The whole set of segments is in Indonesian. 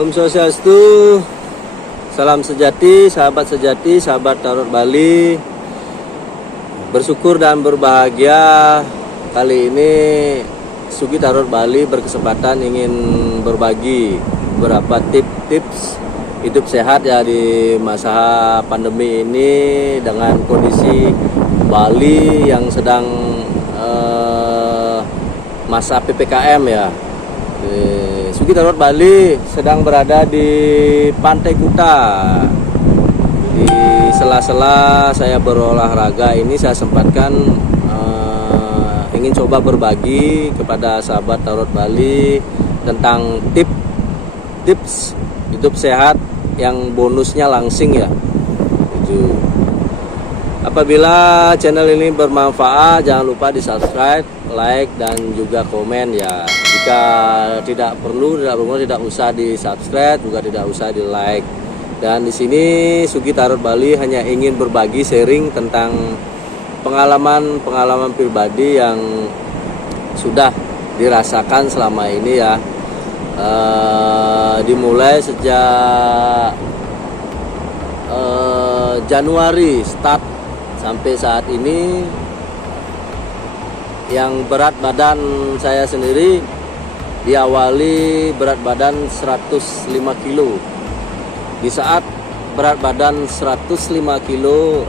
Om Swastiastu, salam sejati, sahabat Tarot Bali. Bersyukur dan berbahagia. Kali ini Sugi Tarot Bali berkesempatan ingin berbagi beberapa tips hidup sehat ya di masa pandemi ini dengan kondisi Bali yang sedang masa PPKM ya. Sugi Tarot Bali sedang berada di Pantai Kuta. Di sela-sela saya berolahraga ini saya sempatkan ingin coba berbagi kepada sahabat Tarot Bali tentang tips hidup sehat yang bonusnya langsing ya. Itu. Apabila channel ini bermanfaat, jangan lupa di subscribe, like, dan juga komen ya. Jika tidak usah di subscribe, juga tidak usah di like. Dan di sini Sugi Tarot Bali hanya ingin berbagi sharing tentang pengalaman pribadi yang sudah dirasakan selama ini ya. Dimulai sejak Januari start sampai saat ini, yang berat badan saya sendiri diawali berat badan 105 kilo. Di saat berat badan 105 kilo,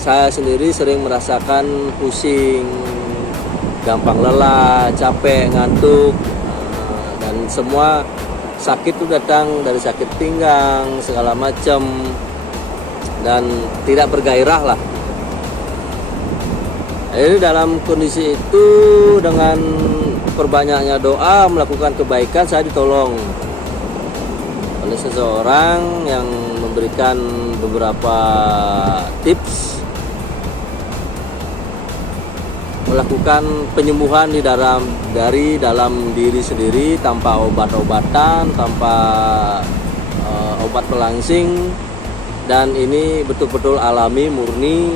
saya sendiri sering merasakan pusing, gampang lelah, capek, ngantuk, dan semua sakit itu datang dari sakit pinggang segala macam dan tidak bergairah lah. Jadi dalam kondisi itu dengan perbanyaknya doa melakukan kebaikan, saya ditolong oleh seseorang yang memberikan beberapa tips melakukan penyembuhan dari dalam diri sendiri tanpa obat-obatan, tanpa obat pelangsing, dan ini betul-betul alami, murni.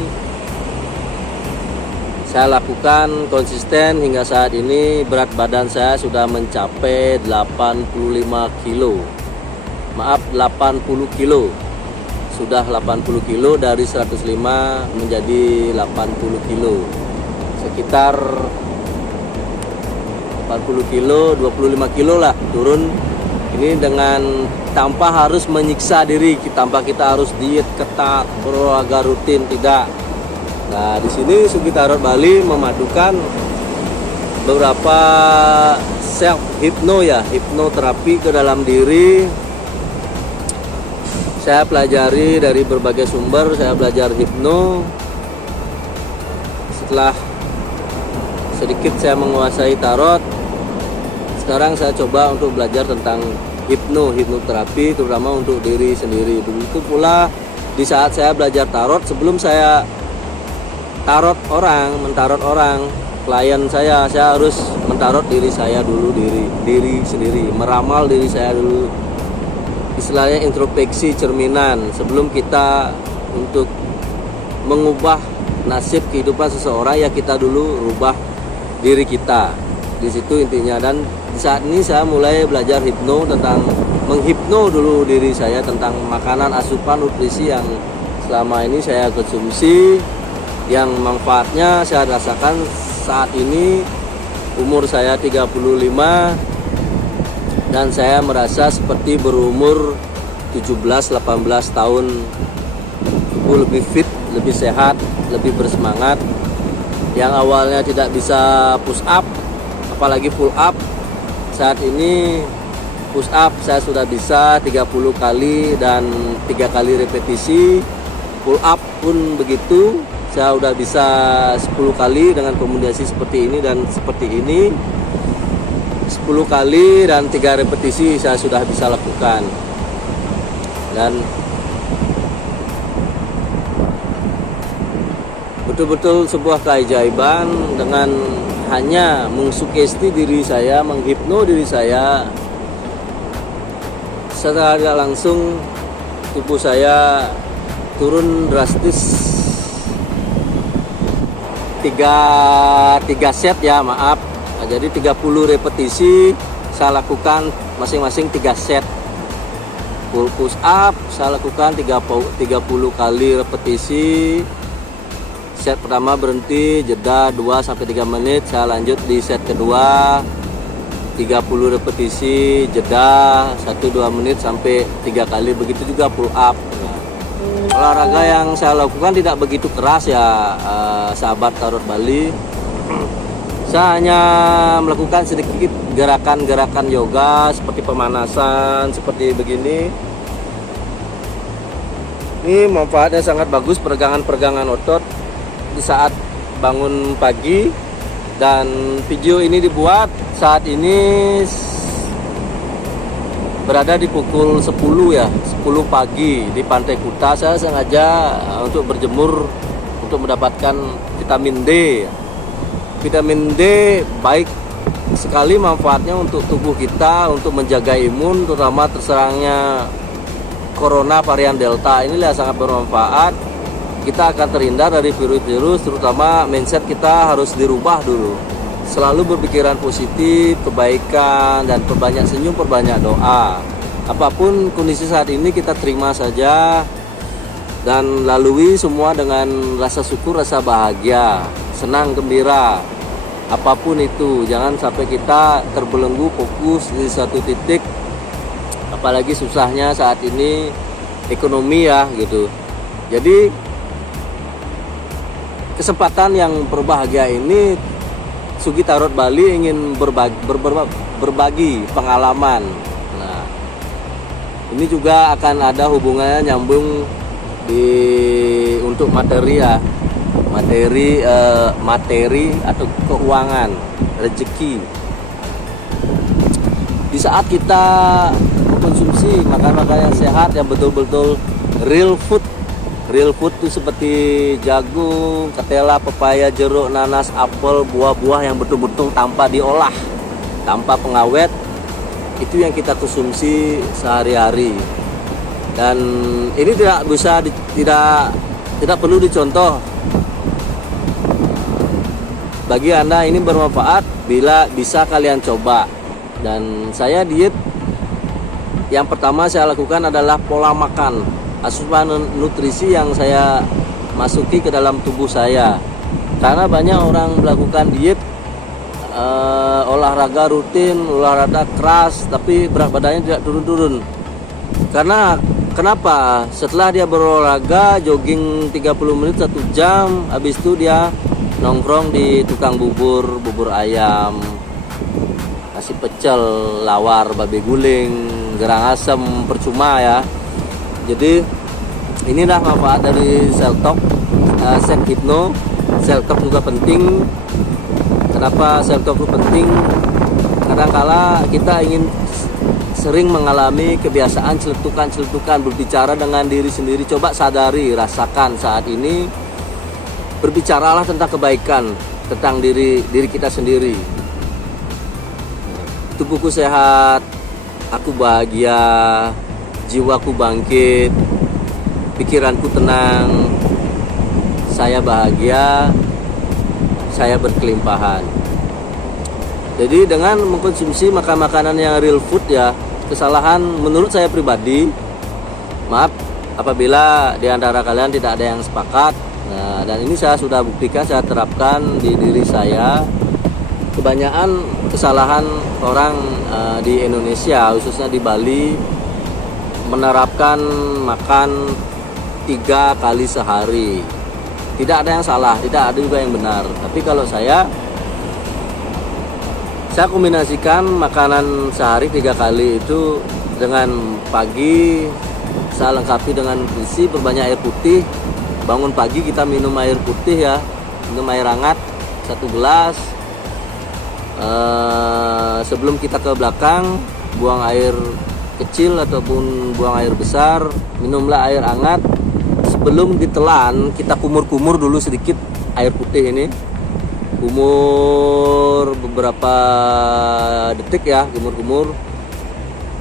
Saya lakukan konsisten hingga saat ini. Berat badan saya sudah mencapai 85 kilo. Maaf, 80 kilo. Sudah 80 kilo, dari 105 menjadi 80 kilo. Sekitar 40 kilo, 25 kilo lah turun. Ini dengan tanpa harus menyiksa diri, tanpa kita harus diet ketat, berolahraga rutin, tidak. Nah, di sini Sugi Tarot Bali memadukan beberapa self hipno ya, hipnoterapi ke dalam diri. Saya pelajari dari berbagai sumber, saya belajar hipno. Setelah sedikit saya menguasai tarot, sekarang saya coba untuk belajar tentang hipnoterapi, terutama untuk diri sendiri. Begitu pula di saat saya belajar tarot, sebelum saya mentarot orang, klien saya harus mentarot diri saya dulu, diri sendiri, meramal diri saya dulu. Istilahnya introspeksi, cerminan, sebelum kita untuk mengubah nasib kehidupan seseorang, ya kita dulu rubah diri kita. Di situ intinya. Dan di saat ini saya mulai belajar hipno, tentang menghipno dulu diri saya tentang makanan, asupan, nutrisi yang selama ini saya konsumsi, yang manfaatnya saya rasakan saat ini. Umur saya 35 dan saya merasa seperti berumur 17-18 tahun. Tubuh lebih fit, lebih sehat, lebih bersemangat. Yang awalnya tidak bisa push up, apalagi pull up, saat ini push up saya sudah bisa 30 kali dan 3 kali repetisi. Pull up pun begitu, saya udah bisa 10 kali dengan kombinasi seperti ini dan seperti ini. 10 kali dan 3 repetisi saya sudah bisa lakukan. Dan betul-betul sebuah keajaiban, dengan hanya mengsugesti diri saya, menghipno diri saya, secara tidak langsung tubuh saya turun drastis. 3 set ya, maaf. Nah, jadi 30 repetisi saya lakukan masing-masing 3 set. Full push up saya lakukan 30 kali repetisi. Set pertama berhenti, jeda 2-3 menit, saya lanjut di set kedua 30 repetisi, jeda 1-2 menit sampai 3 kali, begitu juga pull up. Olahraga yang saya lakukan tidak begitu keras ya, sahabat Tarot Bali. Saya hanya melakukan sedikit gerakan-gerakan yoga seperti pemanasan seperti begini. Ini manfaatnya sangat bagus, peregangan-peregangan otot di saat bangun pagi. Dan video ini dibuat saat ini berada di pukul 10 ya, 10 pagi di Pantai Kuta. Saya sengaja untuk berjemur untuk mendapatkan vitamin D. Vitamin D baik sekali manfaatnya untuk tubuh kita, untuk menjaga imun, terutama terserangnya Corona varian Delta. Inilah sangat bermanfaat. Kita akan terhindar dari virus-virus, terutama mindset kita harus dirubah dulu. Selalu berpikiran positif, kebaikan, dan perbanyak senyum, perbanyak doa. Apapun kondisi saat ini kita terima saja dan lalui semua dengan rasa syukur, rasa bahagia, senang, gembira. Apapun itu, jangan sampai kita terbelenggu fokus di satu titik. Apalagi susahnya saat ini ekonomi ya gitu. Jadi kesempatan yang berbahagia ini, Sugi Tarot Bali ingin berbagi pengalaman. Nah, ini juga akan ada hubungannya nyambung untuk materi ya, materi atau keuangan, rezeki. Di saat kita mengkonsumsi makanan-makanan yang sehat yang betul-betul real food. Real food itu seperti jagung, ketela, pepaya, jeruk, nanas, apel, buah-buah yang betul-betul tanpa diolah, tanpa pengawet. Itu yang kita konsumsi sehari-hari. Dan ini tidak bisa tidak perlu dicontoh. Bagi Anda ini bermanfaat bila bisa kalian coba. Dan saya diet yang pertama saya lakukan adalah pola makan, asupan nutrisi yang saya masuki ke dalam tubuh saya. Karena banyak orang melakukan diet, olahraga rutin, olahraga keras, tapi berat badannya tidak turun-turun. Karena kenapa? Setelah dia berolahraga, jogging 30 menit 1 jam, habis itu dia nongkrong di tukang bubur ayam, nasi pecel, lawar, babi guling, gerang asem, percuma ya. Jadi inilah manfaat dari self talk, self hypno. Self talk juga penting. Kenapa self talk itu penting? Kadangkala kita ingin sering mengalami kebiasaan celetukan berbicara dengan diri sendiri. Coba sadari, rasakan saat ini. Berbicaralah tentang kebaikan, tentang diri kita sendiri. Tubuhku sehat, aku bahagia, jiwaku bangkit, pikiranku tenang, saya bahagia, saya berkelimpahan. Jadi dengan mengkonsumsi makanan-makanan yang real food ya, kesalahan menurut saya pribadi, maaf apabila di antara kalian tidak ada yang sepakat. Nah, dan ini saya sudah buktikan, saya terapkan di diri saya. Kebanyakan kesalahan orang di Indonesia, khususnya di Bali, menerapkan makan 3 kali sehari. Tidak ada yang salah, tidak ada juga yang benar. Tapi kalau saya kombinasikan makanan sehari 3 kali itu dengan pagi saya lengkapi dengan nutrisi, berbanyak air putih. Bangun pagi kita minum air putih ya, minum air hangat 1 gelas. Sebelum kita ke belakang, buang air kecil ataupun buang air besar, minumlah air hangat. Sebelum ditelan, kita kumur-kumur dulu sedikit air putih ini. Kumur beberapa detik ya, kumur-kumur.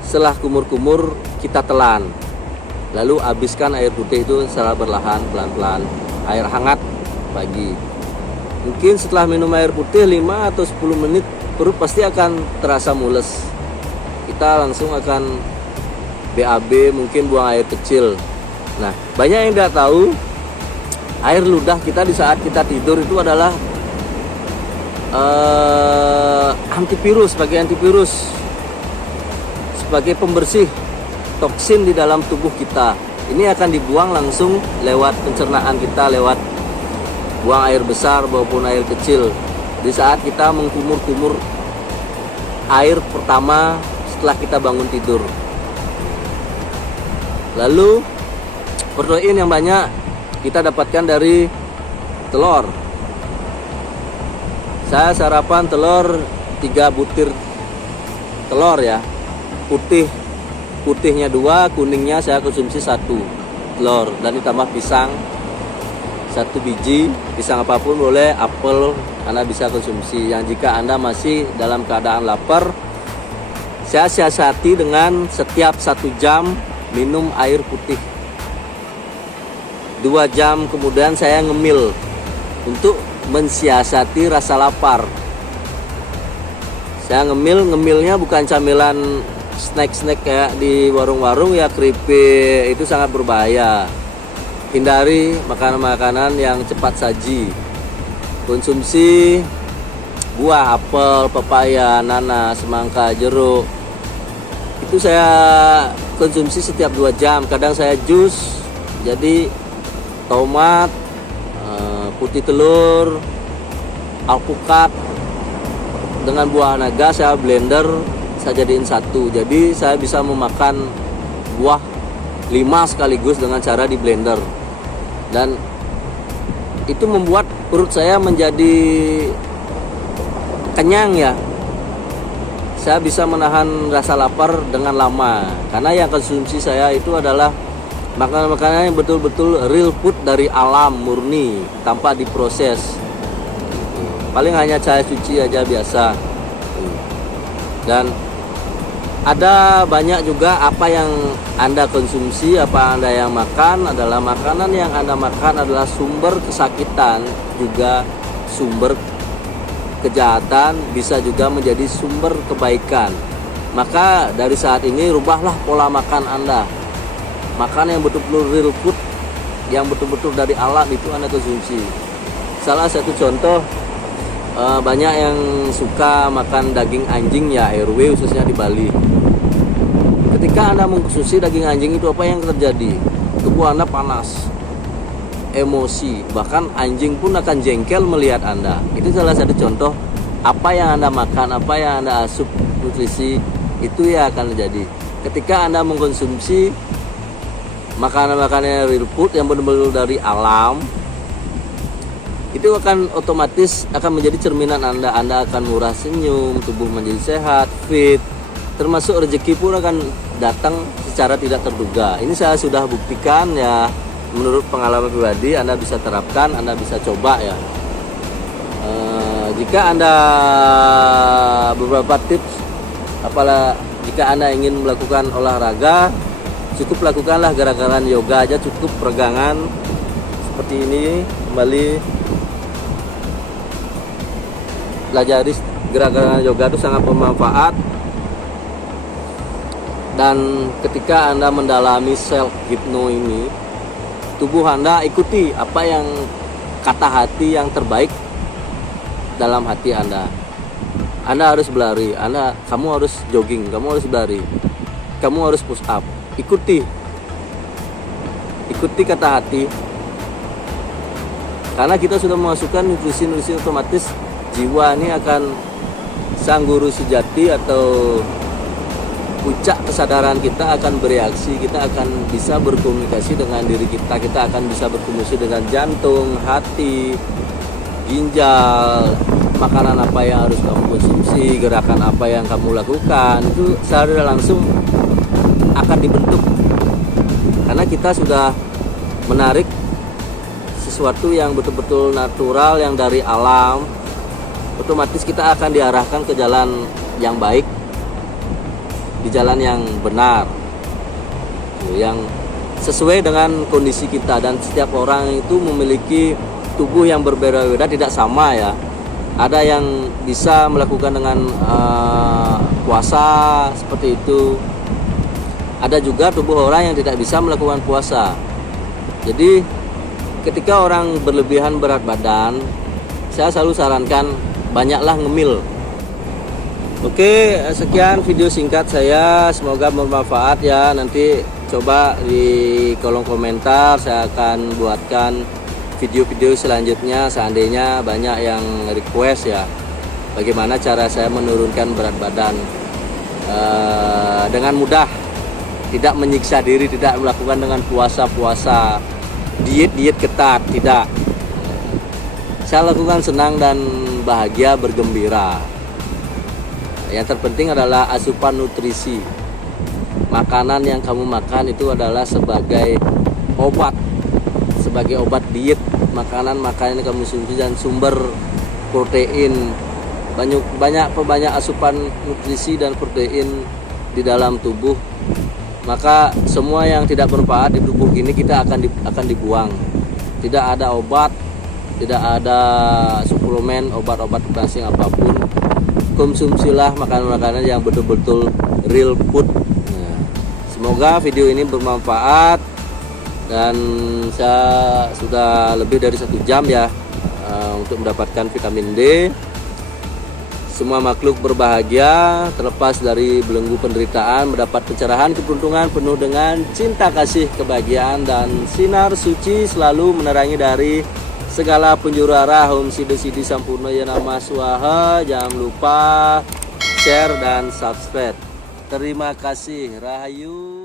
Setelah kumur-kumur, kita telan. Lalu habiskan air putih itu secara perlahan, pelan-pelan. Air hangat pagi. Mungkin setelah minum air putih 5 atau 10 menit, perut pasti akan terasa mules. kita langsung akan BAB, mungkin buang air kecil. Nah, banyak yang tidak tahu air ludah kita di saat kita tidur itu adalah antivirus, sebagai pembersih toksin di dalam tubuh kita. Ini akan dibuang langsung lewat pencernaan kita, lewat buang air besar maupun air kecil di saat kita mengkumur-kumur air pertama setelah kita bangun tidur. Lalu protein yang banyak kita dapatkan dari telur. Saya sarapan telur 3 butir telur ya. Putihnya 2, kuningnya saya konsumsi 1 telur, dan ditambah pisang 1 biji. Pisang apapun boleh, apel Anda bisa konsumsi. Yang jika Anda masih dalam keadaan lapar, saya siasati dengan setiap 1 jam minum air putih. 2 jam kemudian saya ngemil untuk mensiasati rasa lapar. Saya ngemilnya bukan camilan snack kayak di warung-warung ya, keripik, itu sangat berbahaya. Hindari makanan-makanan yang cepat saji. Konsumsi buah, apel, pepaya, nanas, semangka, jeruk. Itu saya konsumsi setiap 2 jam. Kadang saya jus, jadi tomat, putih telur, alpukat dengan buah naga saya blender, saya jadiin 1. Jadi saya bisa memakan buah 5 sekaligus dengan cara di blender. Dan itu membuat perut saya menjadi kenyang ya. Saya bisa menahan rasa lapar dengan lama, karena yang konsumsi saya itu adalah makanan-makanan yang betul-betul real food dari alam murni, tanpa diproses. Paling hanya cahaya suci aja biasa. Dan ada banyak juga apa yang Anda konsumsi, apa Anda yang makan adalah makanan yang Anda makan adalah sumber kesakitan, juga sumber kejahatan, bisa juga menjadi sumber kebaikan. Maka dari saat ini rubahlah pola makan Anda. Makan yang betul-betul real food, yang betul-betul dari alam, itu Anda konsumsi. Salah satu contoh, banyak yang suka makan daging anjing ya, RW khususnya di Bali. Ketika Anda mengkonsumsi daging anjing, itu apa yang terjadi? Tubuh Anda panas, emosi, bahkan anjing pun akan jengkel melihat Anda. Itu salah satu contoh apa yang Anda makan, apa yang Anda asup nutrisi, itu ya akan terjadi. Ketika Anda mengkonsumsi makanan-makanan real food yang benar-benar dari alam, itu akan otomatis akan menjadi cerminan Anda. Anda akan murah senyum, tubuh menjadi sehat, fit, termasuk rezeki pun akan datang secara tidak terduga. Ini saya sudah buktikan ya, menurut pengalaman pribadi. Anda bisa terapkan, Anda bisa coba ya. Jika Anda beberapa tips, apalah jika Anda ingin melakukan olahraga, cukup lakukanlah gerakan yoga aja, cukup peregangan seperti ini. Kembali pelajari gerakan yoga itu sangat bermanfaat. Dan ketika Anda mendalami self hypno ini, tubuh Anda ikuti apa yang kata hati yang terbaik dalam hati Anda. Anda harus berlari, kamu harus jogging, kamu harus berlari, kamu harus push up. Ikuti kata hati. Karena kita sudah memasukkan nutrisi otomatis, jiwa ini akan sang guru sejati atau puncak kesadaran kita akan bereaksi. Kita akan bisa berkomunikasi dengan diri kita. Kita akan bisa berkomunikasi dengan jantung, hati, ginjal, makanan apa yang harus kamu konsumsi, gerakan apa yang kamu lakukan, itu secara langsung akan dibentuk. Karena kita sudah menarik sesuatu yang betul-betul natural, yang dari alam, otomatis kita akan diarahkan ke jalan yang baik, di jalan yang benar, yang sesuai dengan kondisi kita. Dan setiap orang itu memiliki tubuh yang berbeda-beda, tidak sama ya. Ada yang bisa melakukan dengan puasa seperti itu. Ada juga tubuh orang yang tidak bisa melakukan puasa. Jadi ketika orang berlebihan berat badan, saya selalu sarankan banyaklah ngemil. Oke, sekian video singkat saya, semoga bermanfaat ya. Nanti coba di kolom komentar saya akan buatkan video-video selanjutnya seandainya banyak yang request ya, bagaimana cara saya menurunkan berat badan dengan mudah, tidak menyiksa diri, tidak melakukan dengan puasa-puasa, diet ketat, tidak. Saya lakukan senang dan bahagia, bergembira. Yang terpenting adalah asupan nutrisi. Makanan yang kamu makan itu adalah sebagai obat diet. Makanan yang kamu konsumsi dan sumber protein, banyak asupan nutrisi dan protein di dalam tubuh. Maka semua yang tidak bermanfaat di tubuh ini kita akan dibuang. Tidak ada obat, tidak ada suplemen, obat-obat perangsang apapun. Konsumsilah makanan-makanan yang betul-betul real food. Semoga video ini bermanfaat, dan saya sudah lebih dari 1 jam ya untuk mendapatkan vitamin D. Semua makhluk berbahagia, terlepas dari belenggu penderitaan, mendapat pencerahan, keberuntungan penuh dengan cinta, kasih, kebahagiaan, dan sinar suci selalu menerangi dari segala penjuru arah. Om Siddhi Sampurna Ya Namah Swaha. Jangan lupa share dan subscribe. Terima kasih. Rahayu.